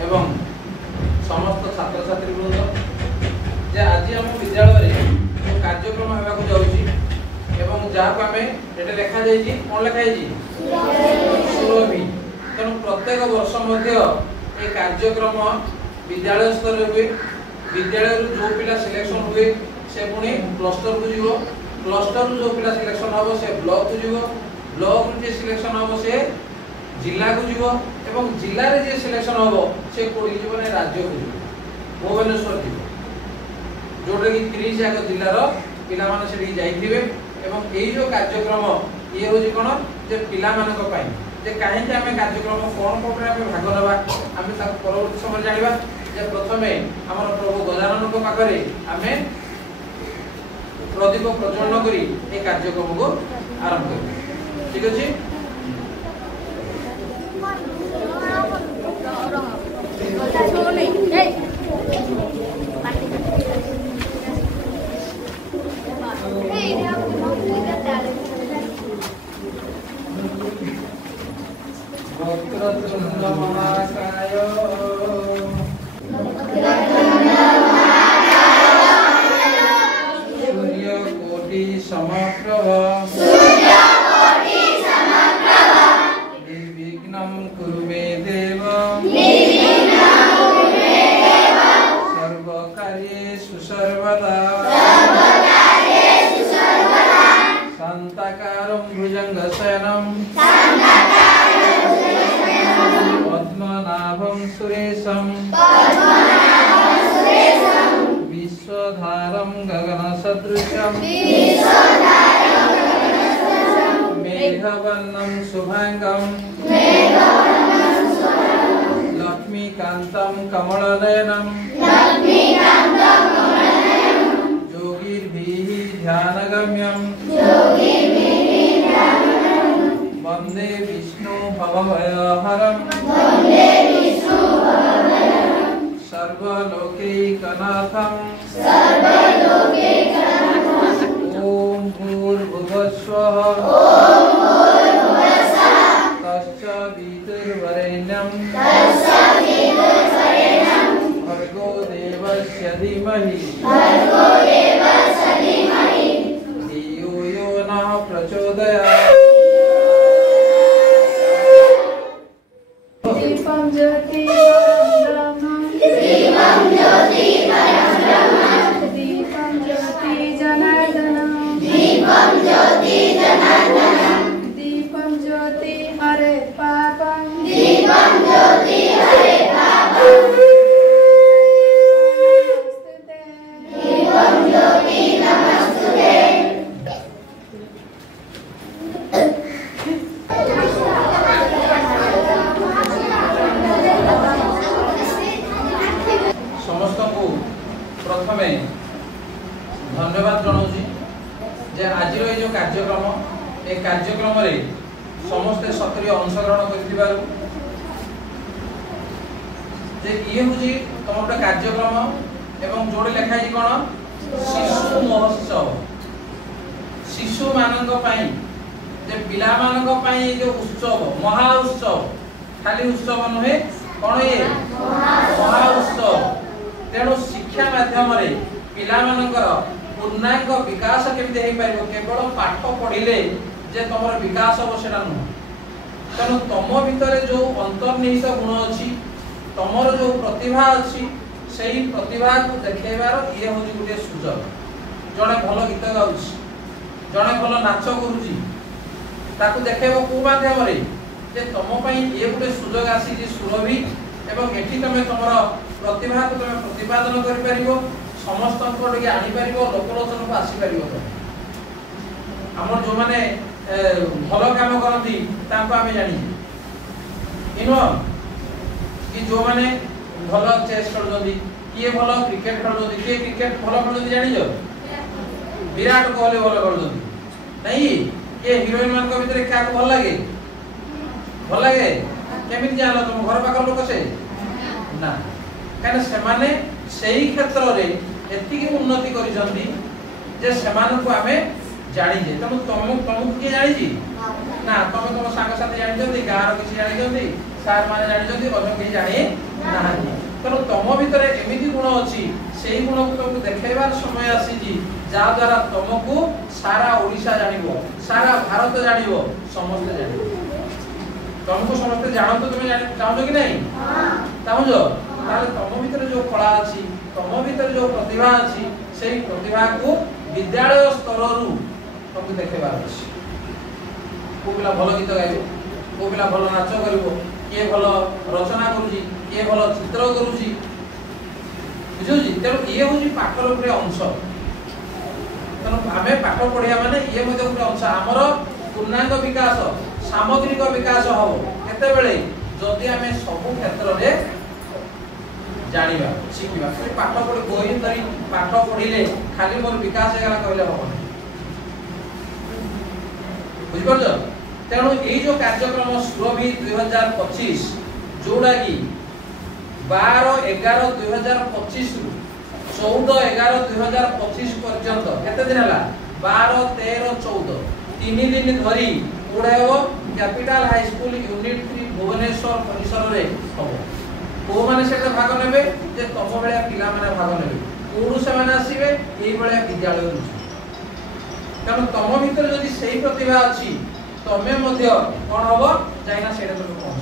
एवं समस्त छात्र छात्री वृंद जे आज आम विद्यालय जो कार्यक्रम होगा जाऊँगी एवं जहाँ को आम ये लिखा जाइए कौन लिखाई सुरभि तेणु प्रत्येक वर्ष मध्य ये कार्यक्रम विद्यालय स्तर हुए विद्यालय जो पिला सिलेक्शन हुए से पुणी क्लस्टर को जीव क्लस्टर जो पिला सिलेक्शन हम से ब्लॉक को जीव ब्लॉक जे सिलेक्शन हम से जिला को जीव एवं जिले में जे सिलेक्शन हम से कोड़ी जीव ना राज्य को जीव भुवनेश्वर जीव जोटा कि 30 जाक जिलार पिला माने सेठी जाइथिबे एवं एई जो कार्यक्रम ये होजी कोन जे पिला मानक पई जे काहे कि आमे कार्यक्रम कोन कोन रे भाग नबा आमे ता परवर्ती समय जानिबा जे प्रथमे हमर प्रभु गजानन को पाखरे आमे प्रदीप प्रज्वलन करी ए कार्यक्रम को आरंभ करू ठीक अछि वक्रतुंड महाकाय सूर्यकोटि समप्रभ निर्विघ्नं कुरु मे देव सर्वकार्येषु सर्वदा शान्ताकारं भुजङ्गशयनं पद्मनाभं सुरेशं विश्वधारं गगनसदृशं मेघवर्णं शुभांगं लक्ष्मीकान्तं कमलनयनं योगिर्भिः ध्यानगम्यं वन्दे विष्णु भवभयहरं सर्वलोकैकनाथं ॐ भूर्भुवस्वः तत्सवितुर्वरेण्यं भर्गो देवस्य धीमहि धियो यो नः प्रचोदयात् दीपं ज्योति जनार्दनम् दीपं ज्योति हरे पापं समस्त को प्रथमे धन्यवाद जनाऊँ जे आज जो कार्यक्रम ए कार्यक्रम रे समस्ते सक्रिय अंशग्रहण कर ये हूँ तुम गोटे कार्यक्रम एवं जोड़े लिखाई कौन शिशु महोत्सव शिशु मानक जे पिला मानक जो उत्सव महा उत्सव खाली उत्सव नुहे कौन ये महा उत्सव तेणु शिक्षा माध्यम पिला मानकर पूर्णांग विकास केमती हो पार केवल पाठ पढ़िले जे तुम विकास हम से नुह तेणु तुम भितर जो अंतर्निहित गुण अच्छी तुम जो प्रतिभा अच्छी से प्रतिभा को देखेबार ये हूँ गोटे सुजोग जड़े भल गीत गाँव जड़े भल नाच करुँची ताकू देखेब कौ मध्यम जे तुम ये गोटे सुजोग आसी सुरभि एवं एठी तुम तुम प्रतिभा को तुम प्रतिपादन कर समस्त आनीपर लोकलोचन को आसीपर आम जो मैंने भल कम करती आम जानी कि जो मैंने भल चेस खेलुंट किए भल क्रिकेट खेलुंट किए क्रिकेट भल खेलुंट जान विराट कोहली भल खेलुंट नहीं किए हिरोइन मान भर क्या भल लगे केमी जान तुम घर पाख लोक से ना कहीं से क्षेत्र में एति उन्नति करिसंती जे सेमानकु आमे जानिजे तुम तुमको किए जानिजी ना तुम तुम सांग साथी जानिजंती गाँव किसी जानिजंती सार माने जानि अन्य केही जानि नाहांती तेणु तुम भितर एमिति गुण अच्छी से गुण को तुमको देखेबार समय आसी जा द्वारा तुमको सारा ओडिशा जानिबो सारा भारत जानिबो समस्त जानिबो तुमको समस्त जानतो तुम चाहो कि नहीं चाहो ताले तुम भितर जो कला अच्छी तुम भितर जो प्रतिभा अच्छी से प्रतिभा को विद्यालय स्तर रु तुमको देखेबार अछि को पिला भलो गीत गाइबो को पिला भलो नाच करिवो के भलो रचना करूजी के भलो चित्र करूजी बुझुजी तेणु ये हूँ पाठर गोटे अंश तेणु आम पाठ पढ़िया माने ये गोटे अंश आमर पूर्णांग विकास सामग्रिक विकास हम केतेबेले जदि आम सब क्षेत्र में जानिबा शिखिबा खाली पाठ पढ़ी बही धरी पाठ पढ़िले खाली मोर विकास हेगला कहले हम बुझिपारछ तेणु ये जो कार्यक्रम सुरभि 2025 जोड़ा कि 12/11/2025 रु 14/11/2025 पर्यंत केते दिन हला 12 13 14 तीन दिन धरी कोडे हो capital high school unit 3 Bhubaneswar परिसर रे हो को माने सेटा भाग नेबे जे तम बेले पिला माने भाग नेबे कोडु से माने आसीबे एई बेले विद्यालय रु कारण तम भीतर जदि सेही प्रतिभा अछि तमे मध्य कोन होबो जाइना सेटा तो पहुंच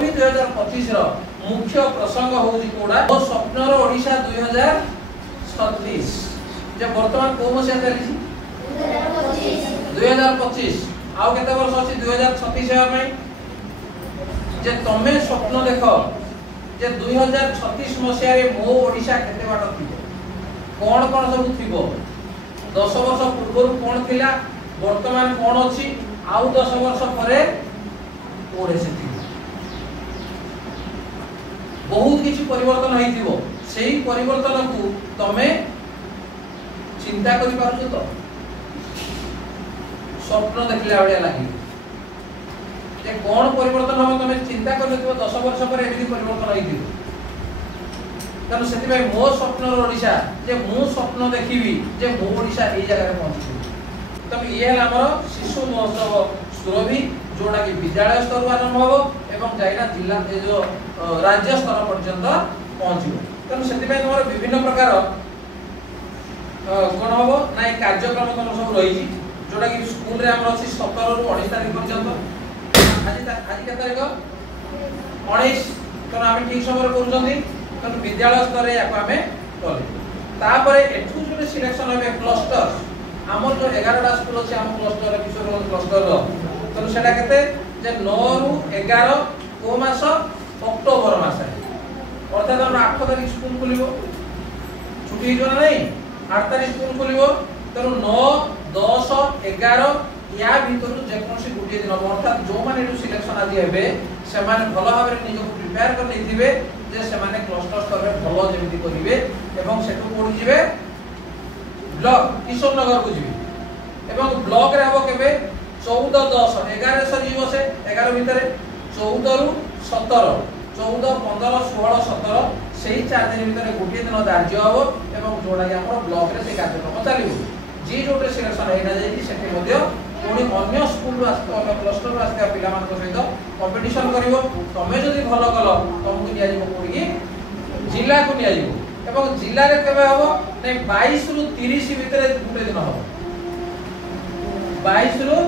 2025 रो मुख्य प्रसंग होउची कोडा ओ स्वप्नर ओडिशा 2036 जे वर्तमान को मसिया चली 2025 आउ केते वर्ष अछि 2036 हेबा पई जे तमे स्वप्न देखो जे 2036 मसिया रे मो ओडिशा केते बाट थिबो कोन सब थिबो 10 वर्ष पूर्व कोन थिला वर्तमान कोन अछि आउ 10 वर्ष परे कोडे से बहुत किसी परिवर्तन होइथिबो सेही परिवर्तन को तमे चिंता करि पारुछ तो स्वप्न देखला बेले लागि जे कोन परिवर्तन हम तमे चिंता करथिबो 10 वर्ष पर एबि परिवर्तन होइथिबो तनो सेति भाई मो स्वप्न ओडिशा जे मु स्वप्न देखिबी जे मो ओडिशा ए जगह रे पहुंची तब ये हमर शिशु महोत्सव सुरभि जोड़ा कि विद्यालय स्तर आरंभ हो एवं जाइना जिला ए जो राज्य स्तर पर्यंत पहुंचो तनो सेति भाई हमर विभिन्न प्रकार कोन होबो नाइ कार्यक्रम तनो सब रही जोड़ा कि स्कूल रे हमर अछि 17 रु 19 तारिख पर्यंत आज के तारिख 19 तनो हम ठीक समय करूछंती तनो विद्यालय स्तर रे याको हमें कले तापरे एठु जो सिलेक्शन होबे क्लस्टर हमर जो 11 टा स्कूल अछि हम क्लस्टर किशोर क्लस्टर तो सेटा केते जे 9 रु 11 को मास अक्टोबर मास अर्थात हम 8 तारिख स्कूल खुलिबो छुट्टी जो नहीं 8 तारिख स्कूल खुलिबो तनु 9 10 11 या भीतर जे कोनसी गुटे दिन अर्थात जो माने जो सिलेक्शन आदि हेबे से माने भलो भाबरे निजो प्रिपेयर कर लेथिबे जे से माने क्लस्टर स्तर रे भलो जेमिति करिवे एवं सेटु कोड जिवे ब्लॉक किशोर नगर को जिवे एवं ब्लॉक रे हबो केबे 14 10 11 सजीव से 11 भितरे 14 रु 17 14 15 16 17 सेही 4 दिन भितरे गुटे दिन धार्य हबो एवं जोडा के हमर ब्लॉक रे से कार्यक्रम चलिबो जी जोटे सिलेक्शन हेना जाई सेठी मध्ये पुणी अन्य स्कूल आस्ते अन्य क्लस्टर आस्ते पिला मान सहित कंपटीशन करिवो तमे जदी भलो कलो तुमको निया जिवो पुणी जिला को निया जिवो एवं जिला रे केबे हबो नै 22 रु 30 भितरे गुटे दिन हबो 22 रु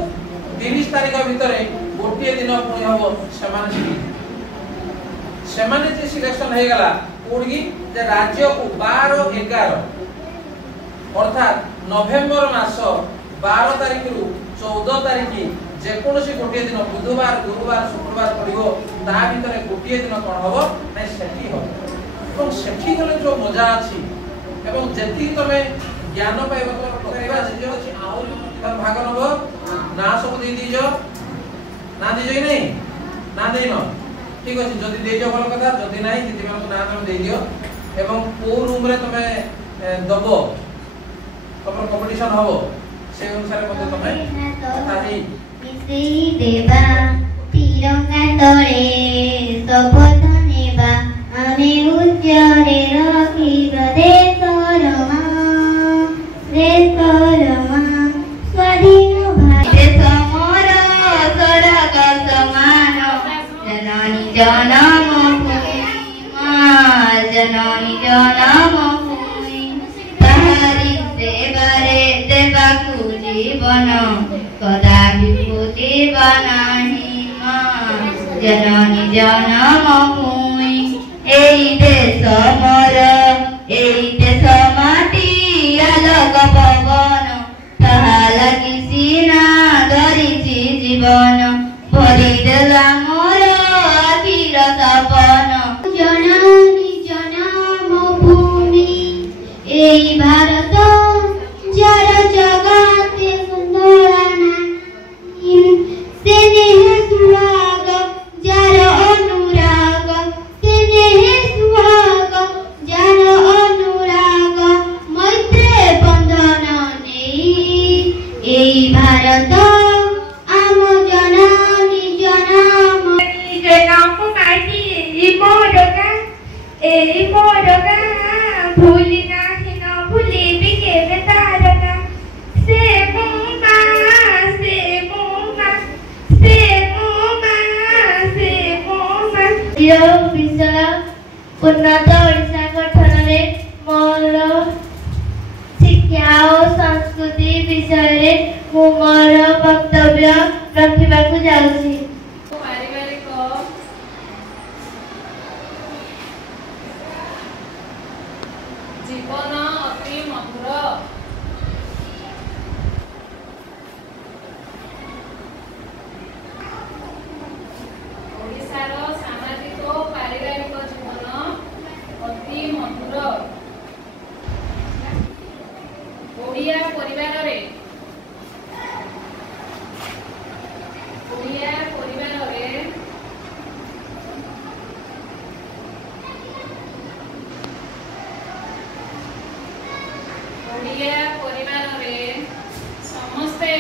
30 तारिख भितरे गोटे दिन पुणी हबो सेमाने जे सिलेक्शन हे गला पुणी जे राज्य को 12 11 अर्थात नवेम्बर मास 12 तारिख रु 14 तारिख जे कोनोसी गोटे दिन बुधवार गुरुवार शुक्रवार पड़िबो ता भितरे गोटे दिन कोन हबो नै सेठी हबो एवं सेठी गले जो मजा अछि एवं जेति तमे ज्ञान पाइबो तो पकैबा जे अछि आउ भाग नबो ना सब दे दिजो ना दिजो नै ना देनो ठीक अछि जदी देजो भल कथा जदी नै दिति मान ना नाम दे दियो एवं को रूम रे तमे दबो तमर कंपटीशन हबो से अनुसार मते तमे ताही मिसेई देबा तिरंगा तळे शपथ नेबा आमे उच्चरे रखिबा देशर मा स्वाधीन भारत समर सरग समान जननी जननी जनम भूमि ताहारी सेवारे देवाकु जीवन कदापि खोजिब नाही जननी जनम भूमि एई देश मोर एई देश माटी आलोक पवन ताहा लागि सीना धरिछि जीवन भरिदेला मोर आखिर सपन जननी जनम भूमि एई भारत जार जगते सुंदर नानी स्नेह सुहाग जार अनुराग स्नेह सुहाग जार अनुराग मैत्रे बंधन नेई एई भारत आम जननी जनम जनम माटी मोरगा भूली नाही न भूली बिकेबे तारका से मुमा से मुमा से मुमा से मुमा यो विषय उन्नत ओडिशा गठन मोर शिक्षा और संस्कृति विषय मु मोर वक्तव्य रखिबाकु जाउछि। पारिवारिक जीवन अति मधुर ओडिशार सामाजिक और पारिवारिक जीवन अति मधुर ओडिया परिवार रे ओडिया परिवार रे ओडिया परिवार रे समस्ते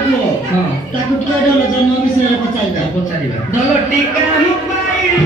पुओ हां ताकू टिके डलो जन्म विषय पचाइबा पचारिबा ढोल टीका मोबाइल